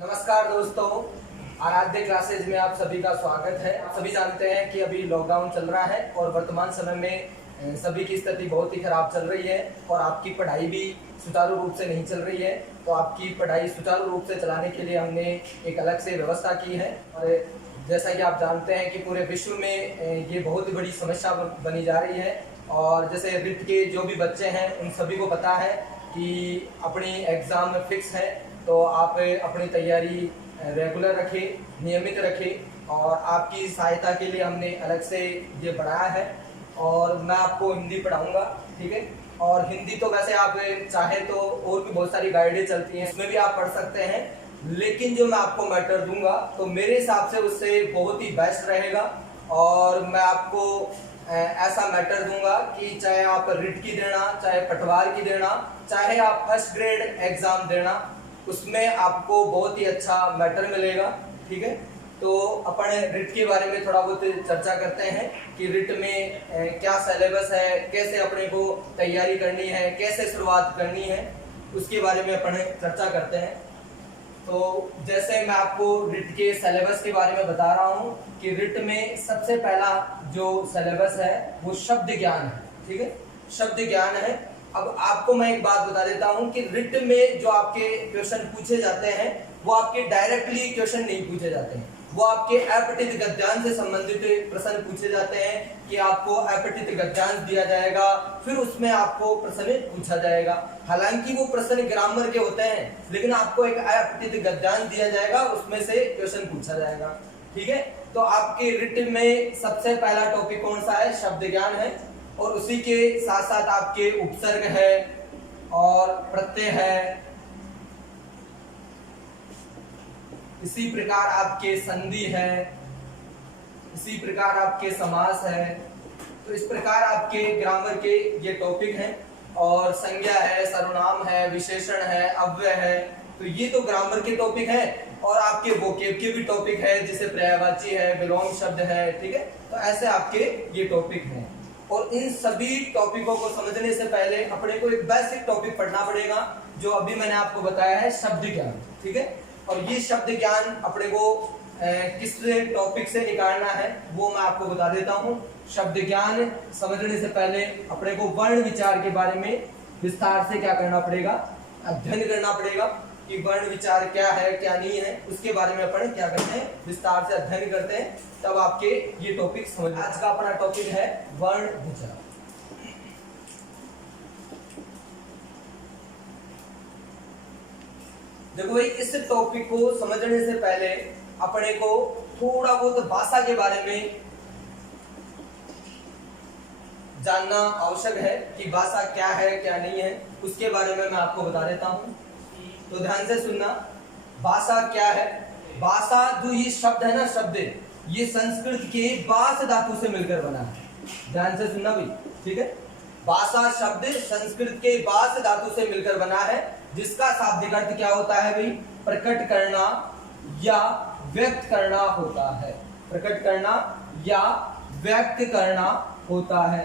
नमस्कार दोस्तों, आराध्य क्लासेज में आप सभी का स्वागत है। आप सभी जानते हैं कि अभी लॉकडाउन चल रहा है और वर्तमान समय में सभी की स्थिति बहुत ही खराब चल रही है और आपकी पढ़ाई भी सुचारू रूप से नहीं चल रही है। तो आपकी पढ़ाई सुचारू रूप से चलाने के लिए हमने एक अलग से व्यवस्था की है। और जैसा कि आप जानते हैं कि पूरे विश्व में ये बहुत ही बड़ी समस्या बनी जा रही है। और जैसे रिट के जो भी बच्चे हैं उन सभी को पता है कि अपनी एग्ज़ाम फिक्स है, तो आप अपनी तैयारी रेगुलर रखें, नियमित रखें। और आपकी सहायता के लिए हमने अलग से ये बढ़ाया है और मैं आपको हिंदी पढ़ाऊंगा, ठीक है। और हिंदी तो वैसे आप चाहे तो और भी बहुत सारी गाइडें चलती हैं, उसमें भी आप पढ़ सकते हैं, लेकिन जो मैं आपको मैटर दूंगा तो मेरे हिसाब से उससे बहुत ही बेस्ट रहेगा। और मैं आपको ऐसा मैटर दूंगा कि चाहे आप रिट की देना, चाहे पटवार की देना, चाहे आप फर्स्ट ग्रेड एग्जाम देना, उसमें आपको बहुत ही अच्छा मैटर मिलेगा, ठीक है। तो अपन रिट के बारे में थोड़ा बहुत चर्चा करते हैं कि रिट में क्या सिलेबस है, कैसे अपने को तैयारी करनी है, कैसे शुरुआत करनी है, उसके बारे में अपन चर्चा करते हैं। तो जैसे मैं आपको रिट के सिलेबस के बारे में बता रहा हूँ कि रिट में सबसे पहला जो सिलेबस है वो शब्द ज्ञान है, ठीक है, शब्द ज्ञान है। अब आपको मैं एक बात बता देता हूँ कि रिट में जो आपके क्वेश्चन पूछे जाते हैं वो आपके डायरेक्टली क्वेश्चन नहीं पूछे जाते हैं, वो आपके अपठित गद्यांश से संबंधित प्रश्न पूछे जाते हैं कि आपको अपठित गद्यांश दिया जाएगा, फिर उसमें आपको प्रश्न पूछा जाएगा। हालांकि वो प्रश्न ग्रामर के होते हैं, लेकिन आपको एक अपठित गद्यांश दिया जाएगा, उसमें से क्वेश्चन पूछा जाएगा, ठीक है। तो आपके रिट में सबसे पहला टॉपिक कौन सा है? शब्द ज्ञान है। और उसी के साथ साथ आपके उपसर्ग है और प्रत्यय है, इसी प्रकार आपके संधि है, इसी प्रकार आपके समास है। तो इस प्रकार आपके ग्रामर के ये टॉपिक हैं। और संज्ञा है, सर्वनाम है, विशेषण है, अव्यय है। तो ये तो ग्रामर के टॉपिक हैं। और आपके वोकेब के भी टॉपिक है, जैसे पर्यायवाची है, विलोम शब्द है, ठीक है। तो ऐसे आपके ये टॉपिक हैं। और इन सभी टॉपिकों को समझने से पहले अपने को एक बेसिक टॉपिक पढ़ना पड़ेगा, जो अभी मैंने आपको बताया है, शब्द ज्ञान, ठीक है। और ये शब्द ज्ञान अपने को किस टॉपिक से निकालना है वो मैं आपको बता देता हूँ। शब्द ज्ञान समझने से पहले अपने को वर्ण विचार के बारे में विस्तार से क्या करना पड़ेगा? अध्ययन करना पड़ेगा कि वर्ण विचार क्या है, क्या नहीं है, उसके बारे में अपन क्या करते हैं? विस्तार से अध्ययन करते हैं, तब आपके ये टॉपिक समझ। आज का अपना टॉपिक है वर्ण विचार। देखो भाई, इस टॉपिक को समझने से पहले अपने को थोड़ा बहुत भाषा के बारे में जानना आवश्यक है कि भाषा क्या है, क्या नहीं है, उसके बारे में मैं आपको बता देता हूं। तो ध्यान से सुनना, भाषा क्या है? भाषा जो ये शब्द है ना, शब्द ये संस्कृत के बास धातु से मिलकर बना है। ध्यान से सुनना भाई, ठीक है। भाषा शब्द संस्कृत के बास धातु से मिलकर बना है, जिसका शाब्दिक अर्थ क्या होता है भाई? प्रकट करना या व्यक्त करना होता है। प्रकट करना या व्यक्त करना होता है।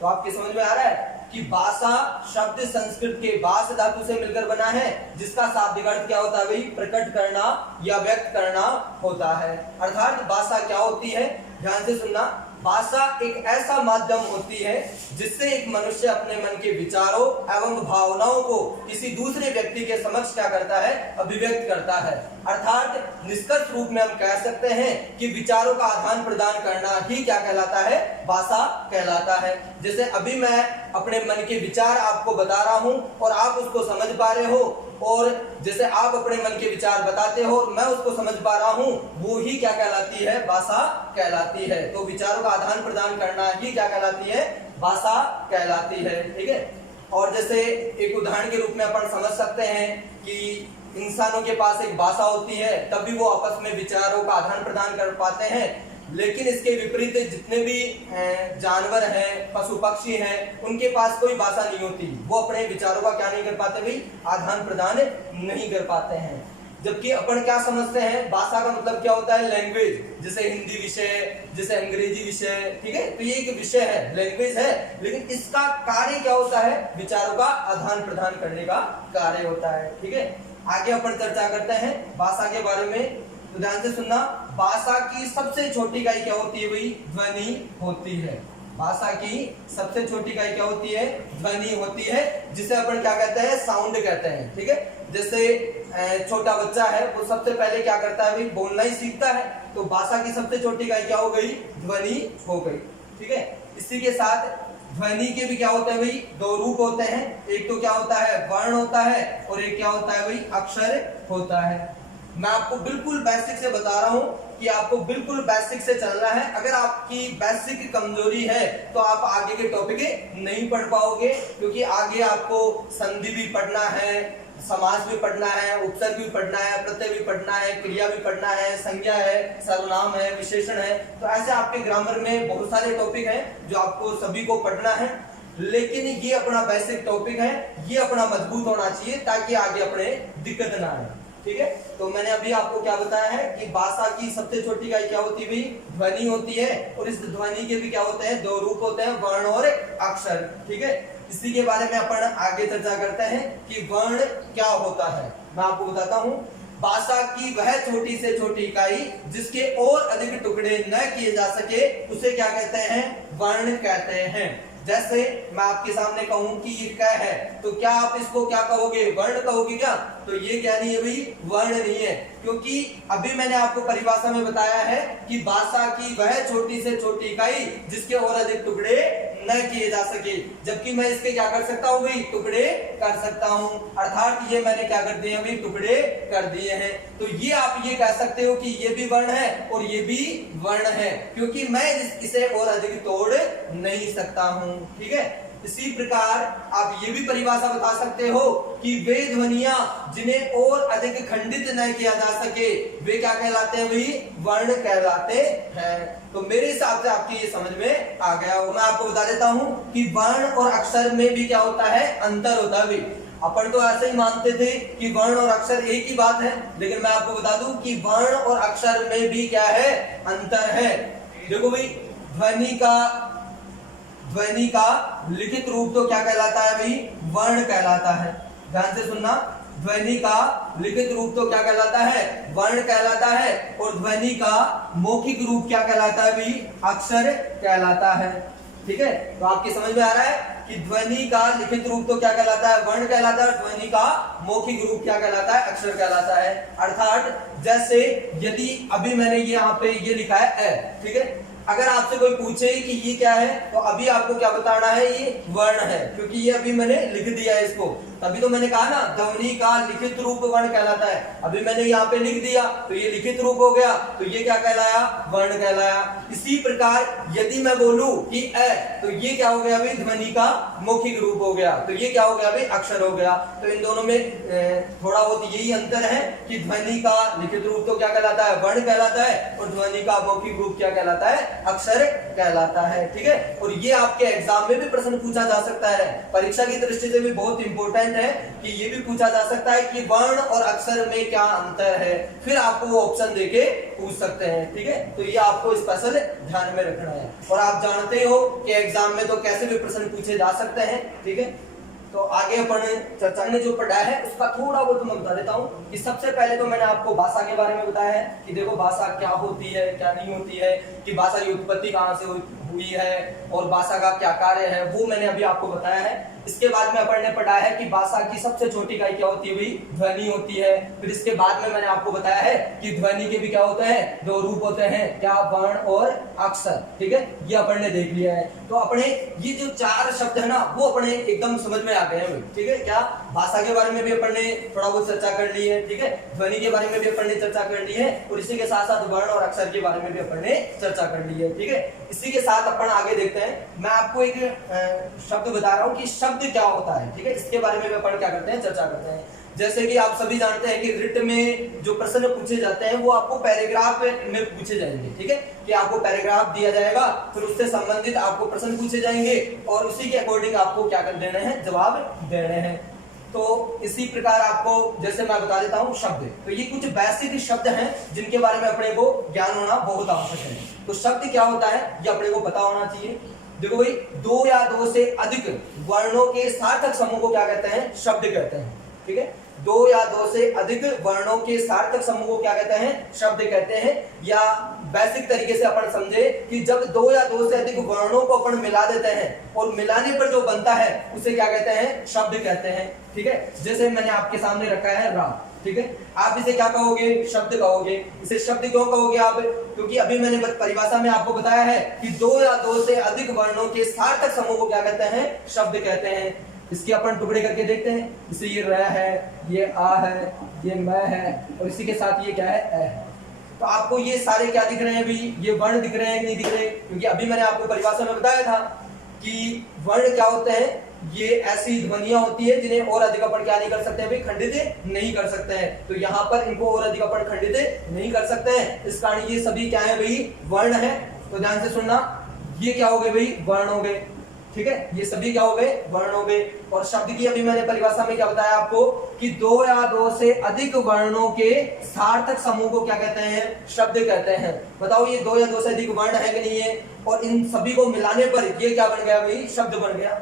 तो आपके समझ में आ रहा है कि भाषा शब्द संस्कृत के भाष धातु से मिलकर बना है, जिसका शाब्दिक अर्थ क्या होता है भाई? प्रकट करना या व्यक्त करना होता है। अर्थात भाषा क्या होती है? ध्यान से सुनना, भाषा एक ऐसा माध्यम होती है जिससे एक मनुष्य अपने मन के विचारों एवं भावनाओं को किसी दूसरे व्यक्ति के समक्ष क्या करता है? अभिव्यक्त करता है। अर्थात निष्कर्ष रूप में हम कह सकते हैं कि विचारों का आदान प्रदान करना ही क्या कहलाता है? भाषा कहलाता है। जैसे अभी मैं अपने मन के विचार आपको बता रहा हूं और आप उसको समझ पा रहे हो, और जैसे आप अपने मन के विचार बताते हो और मैं उसको समझ पा रहा हूं, वो ही क्या कहलाती है? भाषा कहलाती है। तो विचारों का आदान प्रदान करना ही क्या कहलाती है? भाषा कहलाती है, ठीक है। और जैसे एक उदाहरण के रूप में अपन समझ सकते हैं कि इंसानों के पास एक भाषा होती है, तभी वो आपस में विचारों का आदान प्रदान कर पाते हैं। लेकिन इसके विपरीत जितने भी जानवर हैं, पशु पक्षी हैं, उनके पास कोई भाषा नहीं होती, वो अपने विचारों का क्या नहीं कर पाते भाई? आदान प्रदान नहीं कर पाते हैं। जबकि अपन क्या समझते हैं, भाषा का मतलब क्या होता है, लैंग्वेज, जैसे हिंदी विषय, जैसे अंग्रेजी विषय, ठीक है। तो ये एक विषय है, लैंग्वेज है, लेकिन इसका कार्य क्या होता है, विचारों का आदान प्रदान करने का कार्य होता है, ठीक है। आगे अपन चर्चा करते हैं भाषा के बारे में, तो ध्यान से सुनना। भाषा की सबसे छोटी इकाई क्या होती है, वही ध्वनि होती है। भाषा की सबसे छोटी इकाई क्या होती है, ध्वनि होती है, जिसे अपन क्या कहते हैं, साउंड कहते हैं, ठीक है। जैसे छोटा बच्चा है, वो सबसे पहले क्या करता है, भाई बोलना ही सीखता है, तो भाषा की सबसे छोटी इकाई क्या हो गई, ध्वनि हो गई, ठीक है। इसी के साथ ध्वनि के भी क्या होते हैं, भाई दो रूप होते हैं, एक तो क्या होता है, वर्ण होता है, और एक क्या होता है, भाई अक्षर होता है। मैं आपको बिल्कुल बेसिक से बता रहा हूं कि आपको बिल्कुल बेसिक से चलना है। अगर आपकी बेसिक कमजोरी है तो आप आगे के टॉपिक नहीं पढ़ पाओगे, क्योंकि आगे आपको संधि भी पढ़ना है, समास भी पढ़ना है, उपसर्ग भी पढ़ना है, प्रत्यय भी पढ़ना है, क्रिया भी पढ़ना है, संज्ञा है, सर्वनाम है, विशेषण है। तो ऐसे आपके ग्रामर में बहुत सारे टॉपिक हैं जो आपको सभी को पढ़ना है, लेकिन ये अपना बेसिक टॉपिक है, ये अपना मजबूत होना चाहिए ताकि आगे अपने दिक्कत ना आए, ठीक है। तो मैंने अभी आपको क्या बताया है कि भाषा की सबसे छोटी इकाई क्या होती है, ध्वनि होती है, और इस ध्वनि के भी क्या होते हैं, दो रूप होते हैं, वर्ण और अक्षर, ठीक है। इसी के बारे में अपन आगे चर्चा करते हैं कि वर्ण क्या होता है। मैं आपको बताता हूं, भाषा की वह छोटी से छोटी इकाई जिसके और अधिक टुकड़े न किए जा सके उसे क्या कहते हैं, वर्ण कहते हैं। जैसे मैं आपके सामने कहूं कि ये क्या है, तो क्या आप इसको क्या कहोगे, वर्ण कहोगे क्या, तो ये क्या नहीं है भाई, वर्ण नहीं है, क्योंकि अभी मैंने आपको परिभाषा में बताया है कि भाषा की वह छोटी से छोटी इकाई जिसके और अधिक टुकड़े न किए जा सके, जबकि मैं इसके क्या कर सकता हूँ भाई, टुकड़े कर सकता हूँ, अर्थात ये मैंने क्या कर दिए हैं भाई, टुकड़े कर दिए हैं। तो ये आप ये कह सकते हो कि ये भी वर्ण है और ये भी वर्ण है, क्योंकि मैं इसे और अधिक तोड़ नहीं सकता हूँ, ठीक है। इसी प्रकार आप ये भी परिभाषा बता सकते हो कि वे ध्वनियां जिन्हें और अधिक खंडित न किया जा सके वे क्या कहलाते हैं भाई, वर्ण कहलाते हैं। तो मेरे हिसाब से आपकी ये समझ में आ गया हो। मैं आपको बता देता हूं कि वर्ण और अक्षर में भी क्या होता है, अंतर होता है भाई। अपन तो ऐसे ही मानते थे कि वर्ण और अक्षर एक ही बात है, लेकिन मैं आपको बता दूं कि वर्ण और अक्षर में भी क्या है, अंतर है। देखो भाई, ध्वनि का लिखित रूप तो क्या कहलाता है भाई, वर्ण कहलाता है। ध्यान से सुनना, ध्वनि का लिखित रूप तो क्या कहलाता है, वर्ण कहलाता है, और ध्वनि का मौखिक रूप क्या कहलाता है भाई, अक्षर कहलाता है, ठीक है। तो आपकी समझ में आ रहा है कि ध्वनि का लिखित रूप तो क्या कहलाता है, वर्ण कहलाता है, ध्वनि का मौखिक रूप क्या कहलाता है, अक्षर कहलाता है। अर्थात जैसे यदि अभी मैंने यहाँ पे ये लिखा है ए, ठीक है, अगर आपसे कोई पूछे कि ये क्या है, तो अभी आपको क्या बताना है, ये वर्ण है, क्योंकि ये अभी मैंने लिख दिया है इसको। तभी तो मैंने कहा ना, ध्वनि का लिखित रूप वर्ण कहलाता है। अभी मैंने यहाँ पे लिख दिया तो ये लिखित रूप हो गया, तो ये क्या कहलाया, वर्ण कहलाया। इसी प्रकार यदि मैं बोलूं कि ए, तो ये क्या हो गया भाई, ध्वनि का मौखिक रूप हो गया, तो ये क्या हो गया भाई, अक्षर हो गया। तो इन दोनों में थोड़ा बहुत यही अंतर है कि ध्वनि का लिखित रूप तो क्या कहलाता है, वर्ण कहलाता है, और ध्वनि का मौखिक रूप क्या कहलाता है, अक्षर कहलाता है, ठीक है। और ये आपके एग्जाम में भी प्रश्न पूछा जा सकता है, परीक्षा की दृष्टि से भी बहुत इंपॉर्टेंट है कि ये भी पूछा जा सकता है कि वर्ण और अक्षर में क्या अंतर है, फिर आपको वो ऑप्शन देके पूछ सकते हैं, ठीक है। तो ये आपको स्पेशल ध्यान में रखना है। और आप जानते हो कि एग्जाम में तो कैसे भी प्रश्न पूछे जा सकते हैं, ठीक है। तो आगे अपन चर्चा ने जो पढ़ा है उसका थोड़ा बहुत मैं बता देता हूँ कि सबसे पहले तो मैंने आपको भाषा के बारे में बताया है कि देखो भाषा क्या होती है, क्या नहीं होती है, कि भाषा की उत्पत्ति कहाँ से हुई है और भाषा का क्या कार्य है, वो मैंने अभी आपको बताया है। इसके बाद में अपन ने पढ़ा है कि भाषा की सबसे छोटी इकाई क्या होती है भाई, ध्वनि होती है। फिर इसके बाद में मैंने आपको बताया है कि ध्वनि के भी क्या होते हैं, दो रूप होते हैं, क्या, वर्ण और अक्षर, ठीक है। ये अपन ने देख लिया है। तो अपने ये जो चार शब्द है ना, वो अपने एकदम समझ में आ गए हैं, ठीक है। क्या, भाषा के बारे में भी अपन ने थोड़ा बहुत चर्चा कर ली है, ठीक है। ध्वनि के बारे में भी अपन ने चर्चा कर ली है, और इसी के साथ साथ वर्ण और अक्षर के बारे में भी अपन ने चर्चा कर ली है, ठीक है। इसी के साथ अपन आगे देखते हैं। मैं आपको एक शब्द बता रहा हूँ कि शब्द क्या होता है, ठीक है। इसके बारे में अपन क्या करते हैं, चर्चा करते हैं। जैसे कि आप सभी जानते हैं कि रिट में जो प्रश्न पूछे जाते हैं वो आपको पैराग्राफ में पूछे जाएंगे, ठीक है। कि आपको पैराग्राफ दिया जाएगा, फिर उससे संबंधित आपको प्रश्न पूछे जाएंगे और उसी के अकॉर्डिंग आपको क्या कर देने हैं, जवाब देने हैं। तो इसी प्रकार आपको जैसे मैं बता देता हूं शब्द, तो ये कुछ बेसिक शब्द हैं जिनके बारे में अपने को ज्ञान होना बहुत आवश्यक है। तो शब्द क्या होता है ये अपने को पता होना चाहिए। देखो भाई, दो या दो से अधिक वर्णों के सार्थक समूह को क्या कहते हैं? शब्द कहते हैं। ठीक है, दो या दो से अधिक वर्णों के सार्थक समूह को क्या कहते हैं? शब्द कहते हैं। या बेसिक तरीके से अपन समझे कि जब दो या दो से अधिक वर्णों को अपन मिला देते हैं और मिलाने पर जो बनता है उसे क्या कहते हैं? शब्द कहते हैं। ठीक है, जैसे मैंने आपके सामने रखा है राम। ठीक है, आप इसे क्या कहोगे? शब्द कहोगे। इसे शब्द क्यों कहोगे आप? क्योंकि अभी मैंने परिभाषा में आपको बताया है कि दो या दो से अधिक वर्णों के सार्थक समूह को क्या कहते हैं? शब्द कहते हैं। इसके अपन टुकड़े करके देखते हैं। इसे ये र है, ये आ है, ये मैं है और इसी के साथ ये क्या है? ए है। तो आपको ये सारे क्या दिख रहे हैं भाई? ये वर्ण दिख रहे हैं कि नहीं दिख रहे? क्योंकि अभी मैंने आपको परिभाषा में बताया था कि वर्ण क्या होते हैं? ये ऐसी ध्वनियां होती है जिन्हें और अधिक अपन क्या नहीं कर सकते भाई? खंडित नहीं कर सकते हैं। तो यहाँ पर इनको और अधिक अपन खंडित नहीं कर सकते हैं। इस कारण ये सभी क्या है भाई? वर्ण है। तो ध्यान से सुनना, ये क्या हो गए भाई? वर्ण हो गए। ठीक है, ये सभी क्या हो गए? वर्ण हो गए। और शब्द की अभी मैंने परिभाषा में क्या बताया आपको कि दो या दो से अधिक वर्णों के सार्थक समूह को क्या कहते हैं? शब्द कहते हैं। बताओ, ये दो या दो से अधिक वर्ण है कि नहीं है? और इन सभी को मिलाने पर ये क्या बन गया भाई? शब्द बन गया।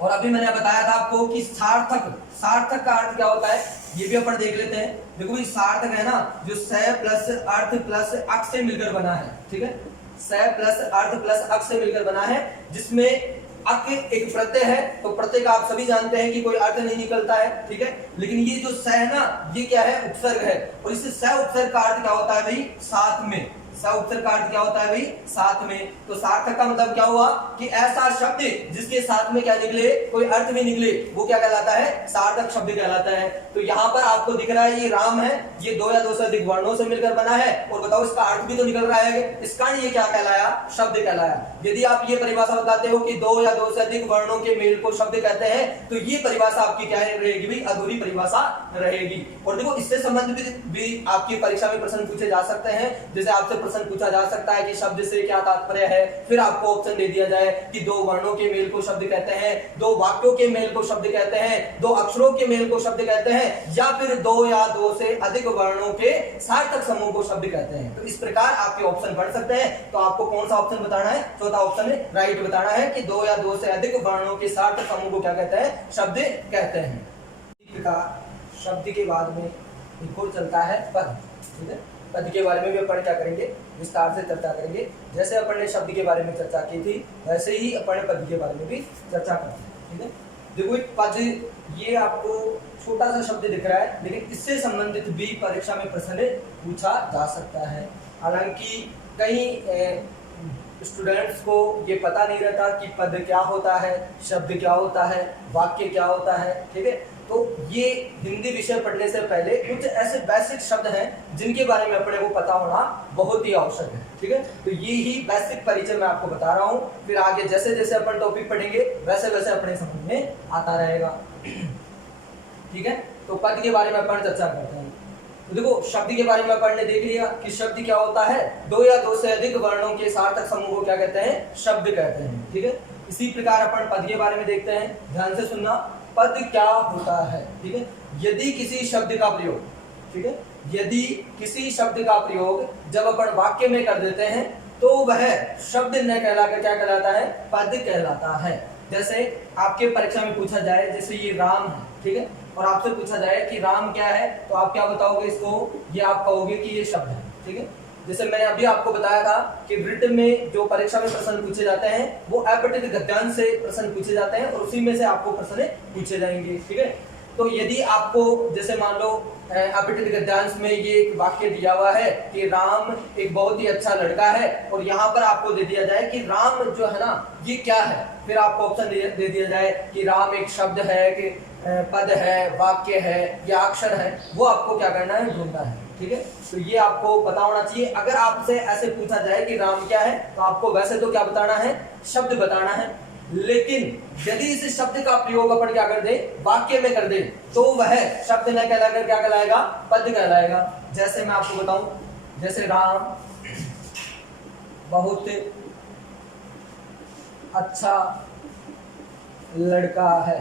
और अभी मैंने बताया था आपको कि सार्थक, सार्थक का अर्थ क्या होता है ये भी अपन देख लेते हैं। देखो ये सार्थक है ना, जो स प्लस अर्थ प्लस अक्ष से मिलकर बना है। ठीक है, स प्लस अर्थ प्लस अक्ष से मिलकर बना है, जिसमें अक एक प्रत्यय है। तो प्रत्यय का आप सभी जानते हैं कि कोई अर्थ नहीं निकलता है। ठीक है, लेकिन ये जो स है ना, ये क्या है? उपसर्ग है। और इस स उपसर्ग का अर्थ क्या होता है भाई? साथ में। स उपसर्ग का अर्थ क्या होता है भाई? साथ में। तो सार्थक का मतलब क्या हुआ कि ऐसा शब्द जिसके साथ में क्या निकले? कोई अर्थ भी निकले, वो क्या कहलाता है? सार्थक शब्द कहलाता है। तो यहाँ पर आपको दिख रहा है ये राम है, ये दो या दो से अधिक वर्णों से मिलकर बना है। और बताओ इसका अर्थ भी तो निकल रहा है, इस कारण ये क्या कहलाया? शब्द कहलाया। यदि आप ये परिभाषा बताते हो कि दो या दो से अधिक वर्णों के मेल को शब्द कहते हैं, तो ये परिभाषा आपकी क्या रहेगी भाई? अधूरी परिभाषा रहेगी। और देखो, इससे संबंधित भी आपकी परीक्षा में प्रश्न पूछे जा सकते हैं। जैसे आपसे प्रश्न पूछा जा सकता है कि शब्द से क्या तात्पर्य है, फिर आपको ऑप्शन दे दिया जाए कि दो वर्णों के मेल को शब्द कहते हैं, दो वाक्यों के मेल को शब्द कहते हैं, दो अक्षरों के मेल को शब्द कहते हैं, या फिर दो या दो से अधिक वर्णों के सार्थक समूह को शब्द कहते हैं। तो इस प्रकार आपके ऑप्शन बढ़ सकते हैं। तो आपको कौन सा ऑप्शन बताना है? चौथा ऑप्शन राइट बताना है कि दो या दो से अधिक वर्णों के सार्थक समूह को क्या कहते हैं? शब्द कहते हैं। इस प्रकार शब्द के बाद में एक और चलता है पद। ठीक है, पद के बारे में भी अपन क्या करेंगे? विस्तार से चर्चा करेंगे। जैसे अपन ने शब्द के बारे में चर्चा की थी, वैसे ही अपन ने पद के बारे में भी चर्चा करते हैं। ठीक है, देखो पद, ये आपको छोटा सा शब्द दिख रहा है, लेकिन इससे संबंधित भी परीक्षा में प्रश्न पूछा जा सकता है। हालांकि कई स्टूडेंट्स को ये पता नहीं रहता कि पद क्या होता है, शब्द क्या होता है, वाक्य क्या होता है। ठीक है, तो ये हिंदी विषय पढ़ने से पहले कुछ ऐसे बेसिक शब्द हैं जिनके बारे में अपने को पता होना बहुत ही आवश्यक है। ठीक है, तो ये ही बेसिक परिचय मैं आपको बता रहा हूँ। फिर आगे जैसे जैसे अपन टॉपिक पढ़ेंगे वैसे वैसे अपने समझ में आता रहेगा। ठीक है, तो पद के बारे में अपन चर्चा करते हैं। तो देखो, शब्द के बारे में अपन ने देख लिया कि शब्द क्या होता है। दो या दो से अधिक वर्णों के सार्थक समूह को क्या कहते हैं? शब्द कहते हैं। ठीक है, इसी प्रकार अपन पद के बारे में देखते हैं। ध्यान से सुनना, पद क्या होता है। ठीक है, यदि किसी शब्द का प्रयोग, ठीक है, यदि किसी शब्द का प्रयोग जब अपन वाक्य में कर देते हैं तो वह शब्द न कहलाकर क्या कहलाता है? पद कहलाता है। जैसे आपके परीक्षा में पूछा जाए, जैसे ये राम है। ठीक है, और आपसे पूछा जाए कि राम क्या है, तो आप क्या बताओगे इसको? ये आप कहोगे कि ये शब्द है। ठीक है, जैसे मैंने अभी आपको बताया था कि वृत्त में जो परीक्षा में प्रश्न पूछे जाते हैं वो अपठित गद्यांश से प्रश्न पूछे जाते हैं और उसी में से आपको प्रश्न पूछे जाएंगे। ठीक है, तो यदि आपको जैसे मान लो अपठित गद्यांश में ये एक वाक्य दिया हुआ है कि राम एक बहुत ही अच्छा लड़का है, और यहाँ पर आपको दे दिया जाए कि राम जो है ना ये क्या है, फिर आपको ऑप्शन दे दिया जाए कि राम एक शब्द है, कि पद है, वाक्य है या अक्षर है, वो आपको क्या करना है? ढूंढना है। ठीक है, तो ये आपको पता होना चाहिए। अगर आपसे ऐसे पूछा जाए कि राम क्या है, तो आपको वैसे तो क्या बताना है? शब्द बताना है। लेकिन यदि इस शब्द का प्रयोग अपन क्या कर दे? वाक्य में कर दे, तो वह शब्द न कहलाकर क्या कहलाएगा? पद कहलाएगा। जैसे मैं आपको बताऊं, जैसे राम बहुत अच्छा लड़का है।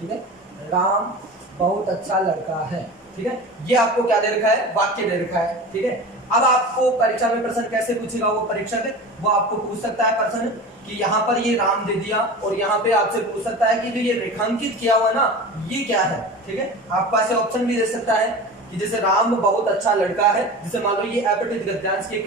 ठीक है, राम बहुत अच्छा लड़का है, ठीक है। ये आपको क्या दे रखा है, वाक्य दे रखा है, ठीक है। अब आपको परीक्षा में प्रश्न कैसे पूछेगा वो परीक्षक, वो आपको पूछ सकता है प्रश्न कि यहाँ पर ये राम दे दिया और यहाँ पे आपसे पूछ सकता है कि जो ये रेखांकित किया हुआ ना ये क्या है, ठीक है। आपको ऐसे ऑप्शन भी दे सकता है कि जैसे राम बहुत अच्छा लड़का है, जैसे मान लो ये अपठित गद्यांश की एक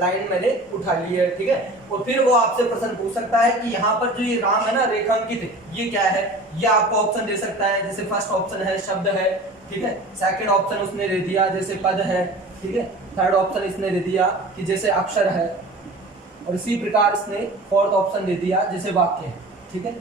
लाइन मैंने उठा ली है, ठीक है। और फिर वो आपसे प्रश्न पूछ सकता है कि यहाँ पर जो ये राम है ना रेखांकित ये क्या है, ये आपको ऑप्शन दे सकता है। जैसे फर्स्ट ऑप्शन है शब्द है, ठीक है। सेकंड ऑप्शन उसने दे दिया जैसे पद है, ठीक है। थर्ड ऑप्शन इसने दे दिया कि जैसे अक्षर है, और इसी प्रकार इसने फोर्थ ऑप्शन दे दिया जैसे वाक्य है, ठीक है।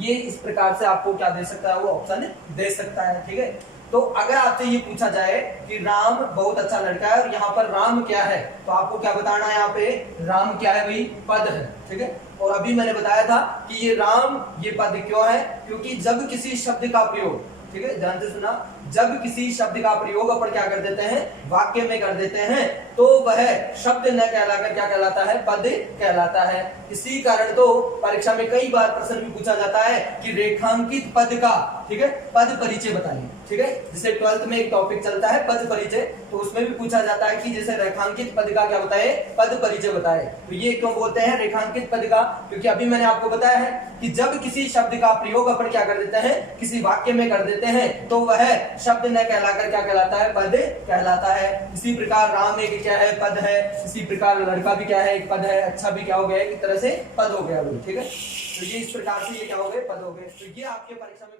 ये इस प्रकार से आपको क्या दे सकता है, वो ऑप्शन दे सकता है, ठीक है। तो अगर आपसे ये पूछा जाए कि राम बहुत अच्छा लड़का है और यहाँ पर राम क्या है, तो आपको क्या बताना है, यहाँ पे राम क्या है भाई, पद है, ठीक है। और अभी मैंने बताया था कि ये राम ये पद क्यों है, क्योंकि जब किसी शब्द का प्रयोग, ठीक है, ध्यान से सुना, जब किसी शब्द का प्रयोग अपन क्या कर देते हैं, वाक्य में कर देते हैं, तो वह शब्द न कहलाकर क्या कहलाता है, पद कहलाता है। इसी कारण तो परीक्षा में कई बार प्रश्न भी पूछा जाता है कि रेखांकित पद का, ठीक है, पद परिचय बताइए, ठीक है। जैसे 12th में एक टॉपिक चलता है पद परिचय, तो उसमें भी पूछा जाता है कि जैसे रेखांकित पद का क्या बताए, पद परिचय बताए। तो ये क्यों बोलते हैं रेखांकित पद का, क्योंकि अभी मैंने आपको बताया है कि जब किसी शब्द का प्रयोग अपन क्या कर देते हैं, किसी वाक्य में कर देते हैं, तो वह शब्द न कहलाकर क्या कहलाता है, पद कहलाता है। इसी प्रकार राम एक क्या है, पद है। इसी प्रकार लड़का भी क्या है, एक पद है। अच्छा भी क्या हो गया, एक तरह से पद हो गया, ठीक है। तो ये इस प्रकार से ये क्या हो गए, पद हो गए। तो ये आपके परीक्षा में